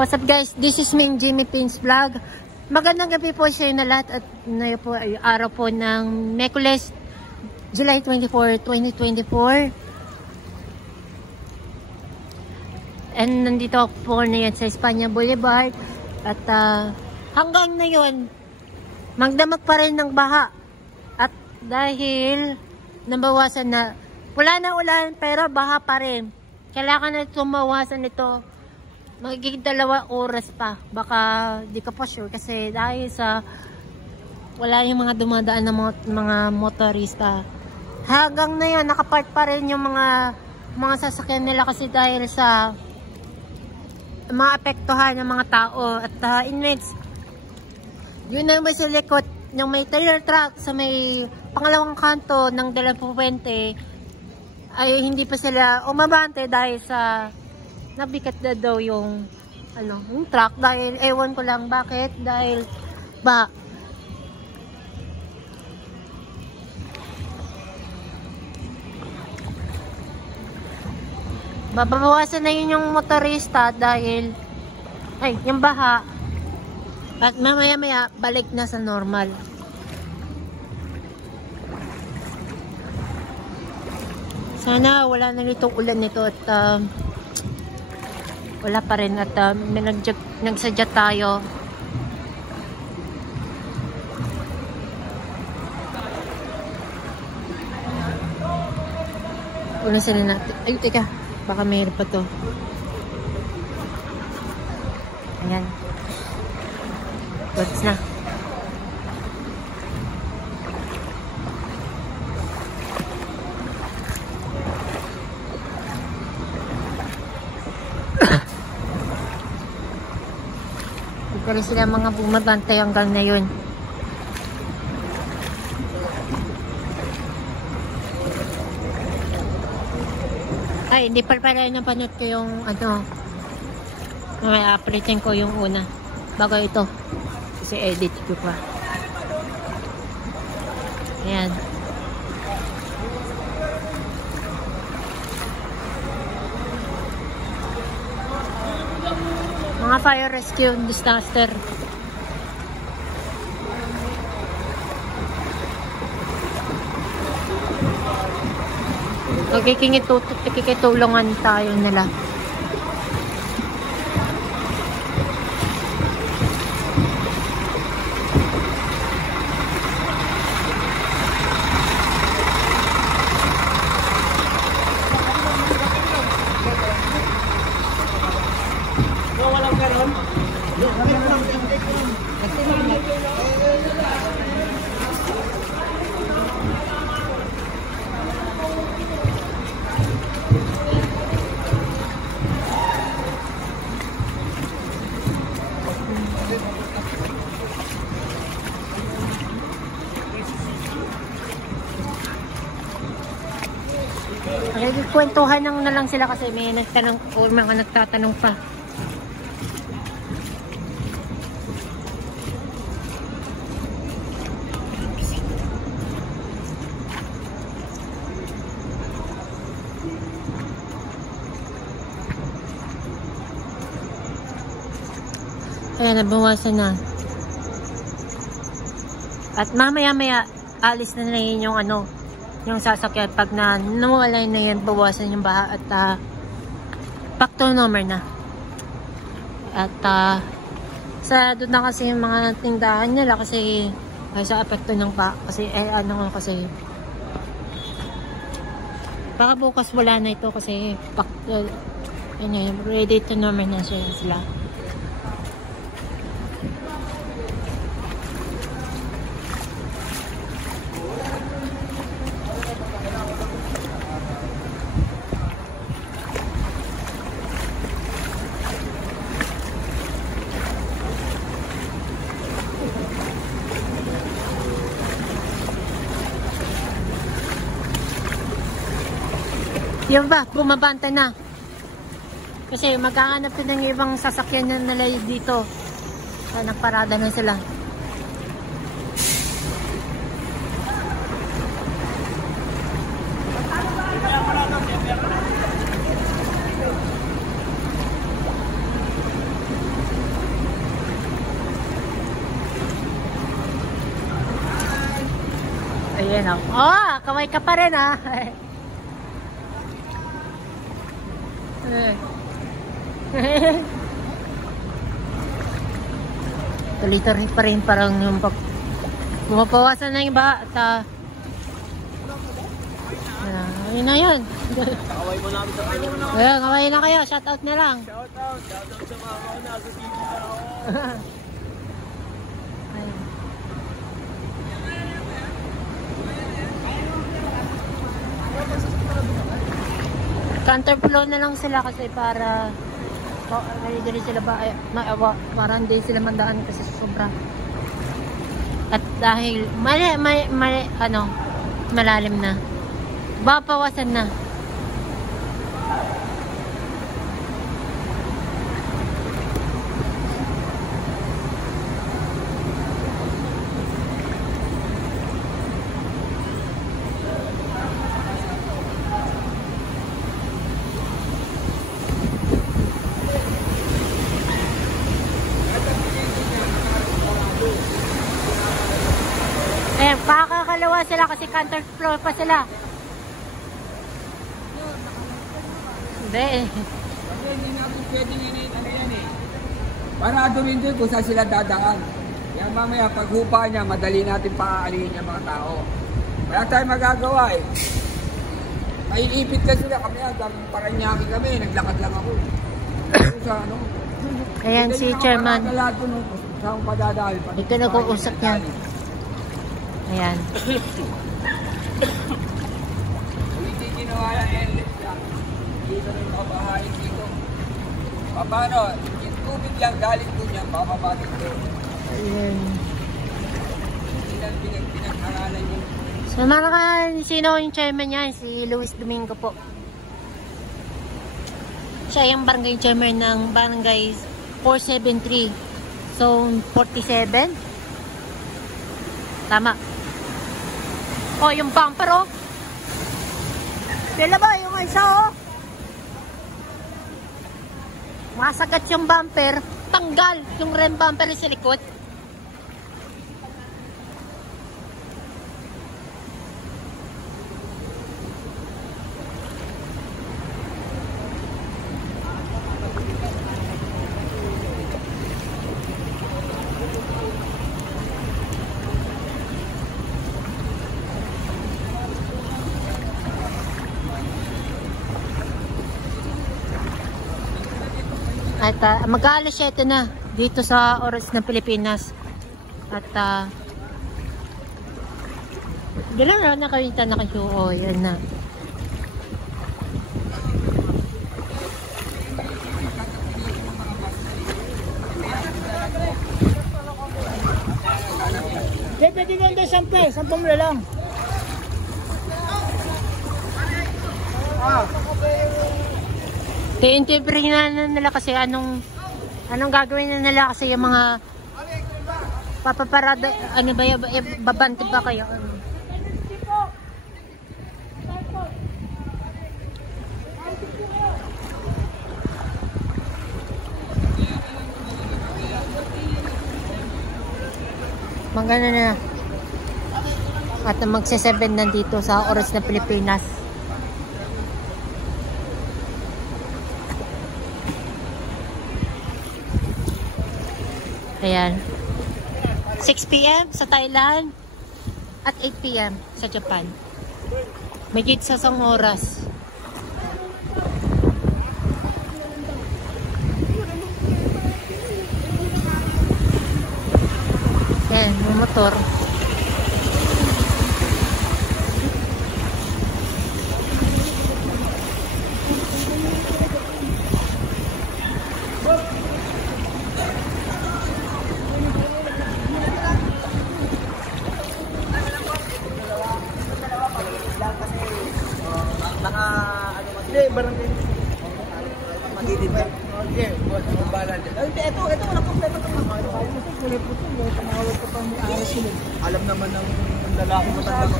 What's up guys? This is Ming Jimmy Pins Vlog. Magandang gabi po sa inyo na lahat at ngayon po ay araw po ng Miyerkules, July 24, 2024. And nandito ako po ngayon sa Espanya Boulevard at hanggang ngayon magdamag pa rin ng baha at dahil nabawasan na, wala na ulan pero baha pa rin. Kailangan na tumawasan ito. Magiging 2 oras pa. Baka di ka pa sure kasi dahil sa wala yung mga dumadaan na mga motorista. Hanggang na yun, nakapark pa rin yung mga sasakyan nila kasi dahil sa mga apektuhan ng mga tao. At inmates, yun na yung sa likod ng may trailer truck sa may pangalawang kanto ng De La Fuente ay hindi pa sila umabante dahil sa nabikat na daw yung truck dahil ewan ko lang bakit, dahil ba babawasan na yun yung motorista dahil yung baha at mamaya maya balik na sa normal. Sana wala na nitong ulan nito at wala pa rin at nagsadya tayo. Ulan sila natin. Ay, teka. Baka mayroon pa to. Ayan. Goods na. Pero sila mga bumabantay hanggang na yun. Ay, hindi pa pala napanood ko yung may uplitin ko yung una bago ito kasi edit ko pa. Ayan. Mga fire rescue disaster. Kikitulungan tayo nila. Kwentuhan na lang sila kasi may nagtanong o mga nagtatanong pa. Kaya nabawasan na. At mamaya-maya alis na yun yung sasakyan pag nawalay na yan, bawasan yung baha at back to normal na. At sa doon na kasi yung mga tindahan nila kasi sa apekto ng baha kasi kasi baka bukas wala na ito kasi back to, ready to normal na sila. Yung ba, bumabanta na. Kasi maghahanap din ng ibang sasakyan na nila dito. Nagparada na sila. Ayan o. Oh, kaway ka pa rin ah. Tuloy-tuloy pa rin parang yung pumapawasan na yung ba at ayun na yun. Kaway mo namin sa kanya. Ayan, kaway na kayo. Shoutout na lang. Shoutout sa mga kauna sa TV na ako. Counterflow na lang sila kasi para dali sila ba para hindi sila mandaan kasi sobra. At dahil malalim na. Babawasan na. Eh, pakakalawa sila kasi counterflow pa sila. Hindi eh. Kasi hindi natin pwedeng ano yan eh. Para doon din kung saan sila dadaan. Yan mamaya paghupa niya, madali natin paaalihin yung mga tao. Wala tayong magagawa eh. Mailipit lang sila kami Paranaque kami, naglakad lang ako. Sa ano. Ayan si Chairman. Saan padadaan? Ito nag-uusap niya. Ayan. Hindi ginawa yung endless lang. Dito rin makabahain dito. Paano? Yung tubig lang galing po niya, papabatin ko. Ayan. Hindi lang pinag-aralan yung... So, sino yung chairman niya? Si Luis Domingo po. Siya yung barangay chairman ng barangay 473. Zone 47. Tama. Oh, yung bumper oh. Pila ba yung isa oh? Masagat yung bumper. Tanggal yung rem bumper sa likod. At mag-aalas 7 na dito sa oras ng Pilipinas. At gano'n na nakawinta na kayo. O, yan na. Pwede ganda 10 na lang. I-interpret na nila kasi anong gagawin na nila kasi yung mga papaparada, ano ba yung babante ba kayo? Magana na. At magse-7 nandito sa oras na Pilipinas. Ayan. 6 PM sa Thailand at 8 PM sa Japan. Magit sa 1 oras. Ayan, may motor. Hindi, barangay. Magiging ba? Okay, balan din. Ito, wala kompleto ito. Alam naman ng lalaki mo talaga.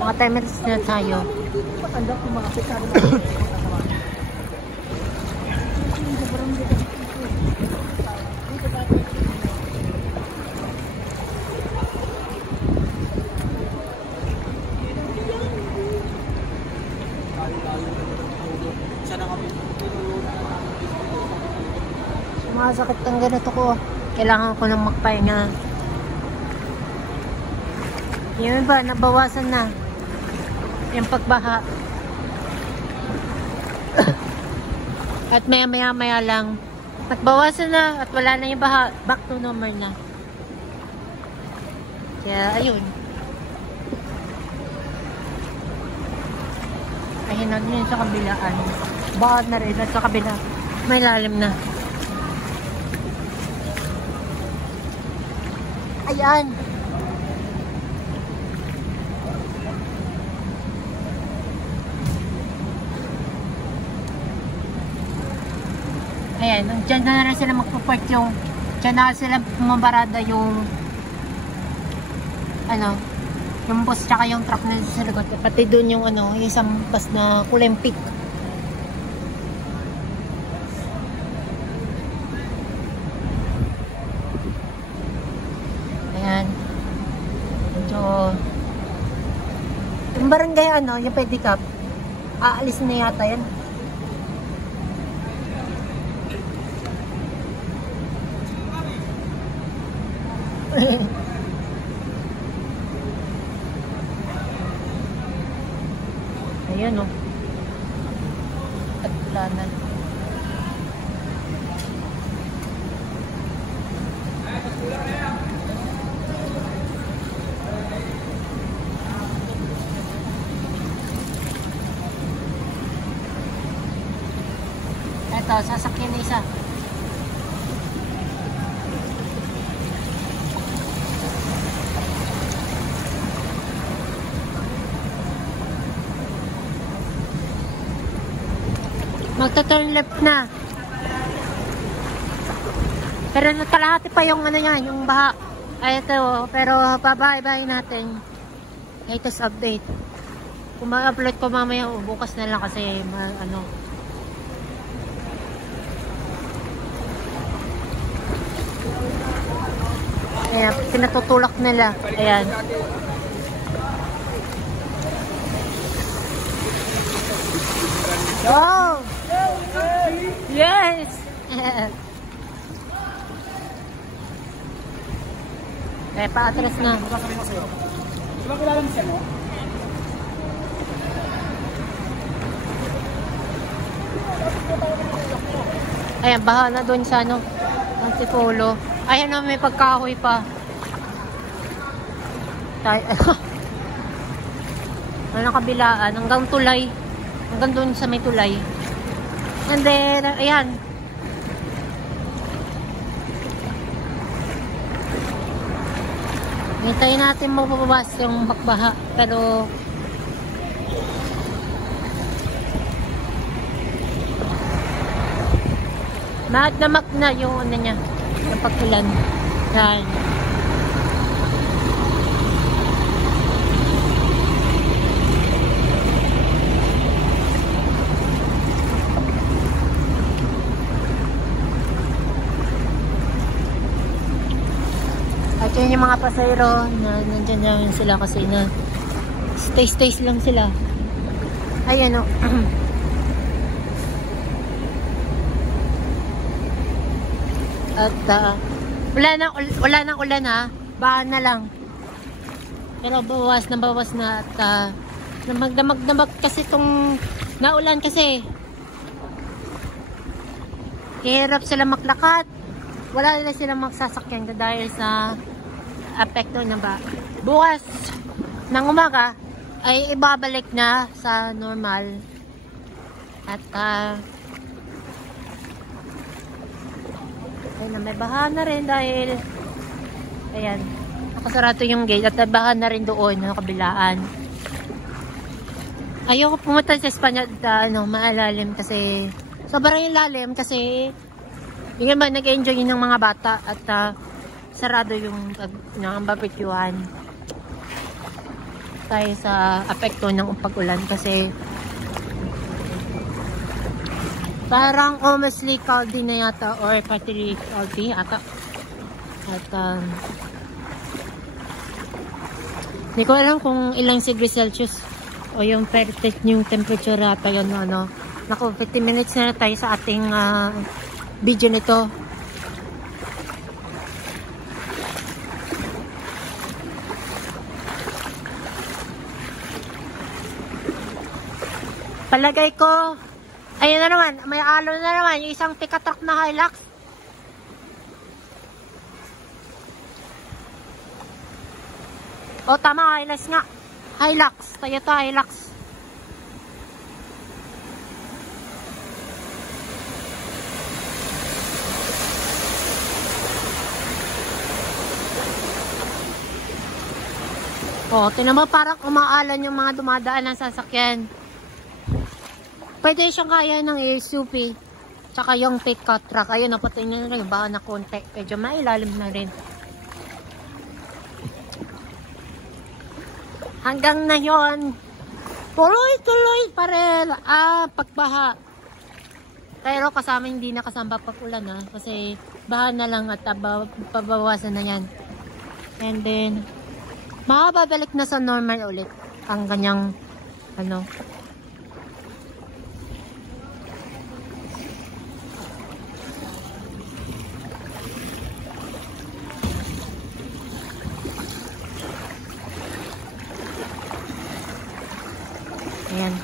Mga 10 minutes na tayo. Matanda ko mga pekado. Masakit ang ganito ko. Kailangan ko ng magpahinga. Yung iba, nabawasan na yung pagbaha. At maya lang, nagbawasan na at wala na yung baha. Back to normal na. Kaya, ayun. Ayun na yun sa kabilaan. Bahat na rin at sa kabila. May lalim na. Ayan. Ayan, dyan na rin sila magpapart yung, dyan na sila mabarada yung, ano, yung bus tsaka yung truck na sa likod. Pati dun yung, ano, yung isang bus na kulay pink. Ayan. Medyo, yung barangay, ano, yung pedicab, aalis na yata yan. Ayan o. At wala na. Eto, sasakyan na isa. Magta-turn left na. Pero nakalahati pa yung ano yan, yung baha. Ay ito, pero bye-bye natin. Latest update. Kung ma-upload ko mamaya o bukas na lang kasi ano. Ayan, pinatutulak nila. Ayan. Wow! Yes! Kaya pa-atras na. Diba kilala mo siya, no? Ayan, baha na doon sa ano, Antipolo. Ayan na, may pagkahoy pa. Ano kabilaan, hanggang tulay. Hanggang doon sa may tulay. And then, ayan. Hintayin natin mababas yung bakbaha. Pero, namak na yung ano niya. Yung pagkulan. Yan. At yun yung mga pasayro na nandyan namin sila kasi na stay lang sila. Ayan o. At wala nang ulan ha. Bahan na lang. Pero bawas na at namagdamag kasi itong naulan kasi. Hirap sila maglakad. Wala nila silang magsasakyan dahil sa apekto na ba. Bukas ng umaga ay ibabalik na sa normal. At ayun na, may baha na rin dahil ayan, nakasarado yung gate at baha na rin doon ng kabilaan. Ayoko pumunta sa Espanya ano, maalalim kasi sobrang yung lalim kasi yung iba nag-enjoy ng mga bata at sarado yung barbecuehan tayo sa apekto ng pag-ulan kasi parang almost cloudy na yata or partly cloudy ata at hindi ko alam kung ilang degrees Celsius o yung perfect yung temperature ata yun ano. Naku, 50 minutes na tayo sa ating video nito. Palagay ko, ayun na naman, may alo na naman, yung isang pickup truck na Hilux. O tama, Hilux nga. Hilux, Toyota Hilux. O, tinan mo parang umaalan yung mga dumadaan ng sasakyan. Pwede siyang kaya ng SUV. Tsaka yung pickup truck. Ayun, napatay na rin. Baka na konti. Medyo mailalim na rin. Hanggang na yun, tuloy-tuloy pa rin. Pagbaha. Pero kasama hindi nakasamba pag-ulan kasi baha na lang at pabawasan na yan. And then, makababalik na sa normal ulit ang kanyang ano. Ayan.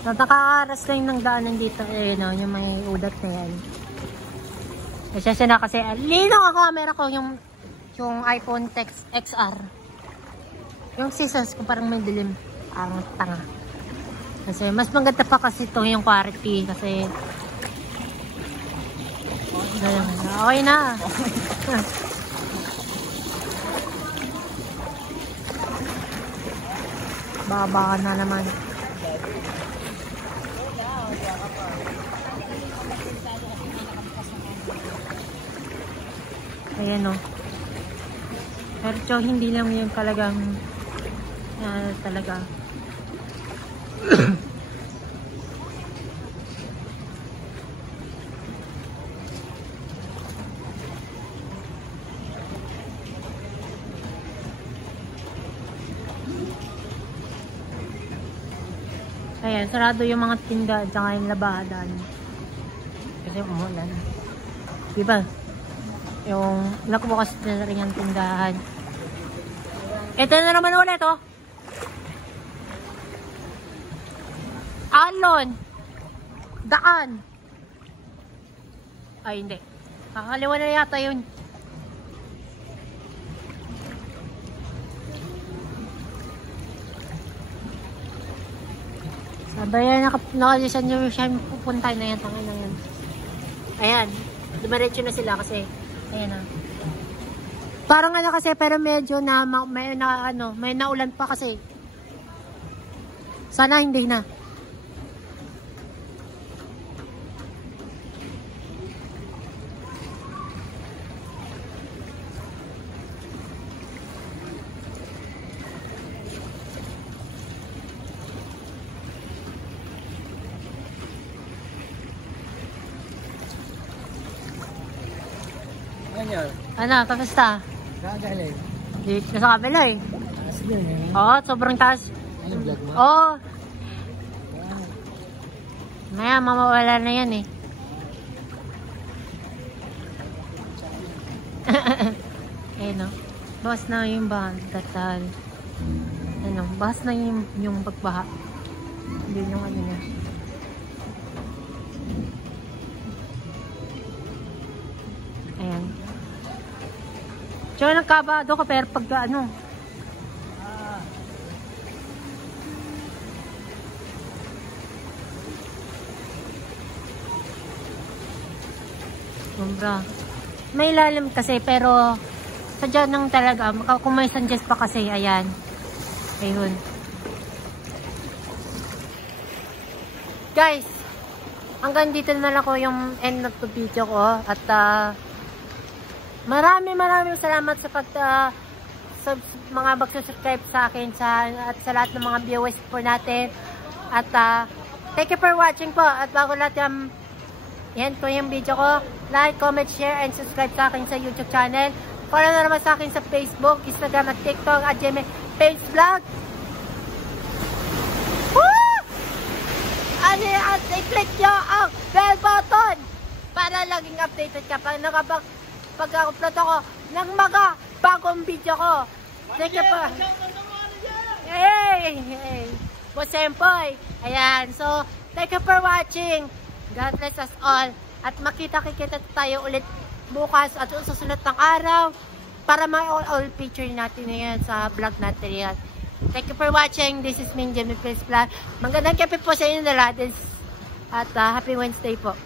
Nakakaras lang ng daanan dito yung may udat na yan. Kasi na kasi lino ang camera ko yung iPhone XR. Yung seasons ko parang may dilim. Parang tanga. Kasi mas maganda pa kasi ito yung quality kasi okay na. Baba na naman. Ayan o. Pero hindi lang yun talagang talaga. Ayan, sarado yung mga tinda at saka yung labahan. Kasi umulan. Diba? Yung nakbukas na rin yung tindahan. Ito na naman ulit, oh. Alon. Daan. Ay, hindi. Kakaliwa na yata yun. Sabayan, nakalisan nyo siya pupunta na yan. Tangan na yan. Ayan. Dumiretso na sila kasi ayan na. Parang ano kasi pero medyo na may naulan pa kasi. Sana hindi na. Ano, kamusta? Gagaling. Dito sa kabila eh. Taas din eh. Oo, sobrang taas. Ano vlog mo? Oo. Maya, mamawala na yan eh. Eh no. Bawas na yung bahan. Tatal. Ano, bawas na yung pagbaha. Hindi yung ano niya. Ayan. Diyan nagkabado ka pero pag ano. Sombra. May ilalim kasi pero sadya nang talaga. Kung may suggest pa kasi, ayan. Ayun. Guys, hanggang dito na lang ko yung end of the video ko. At maraming salamat sa mga mag-subscribe sa akin at sa lahat ng mga viewers po natin. At thank you for watching po. At bago lahat Yan po yung video ko. Like, comment, share, and subscribe sa akin sa YouTube channel. Follow na naman sa akin sa Facebook, Instagram, at TikTok, at Jimmy Page Vlog. Woo! At i-click nyo ang bell button para laging updated ka pag pag-upload ako ng mga bagong video ko. Thank you po. Hey! Bosempoy. Ayan. So, thank you for watching. God bless us all. At makita-kikita tayo ulit bukas at susunod ng araw para ma-all picture natin yan sa vlog natin yan. Thank you for watching. This is Jimmy Page Vlog. Magandang gabi po sa inyo na lahat. At happy Wednesday po.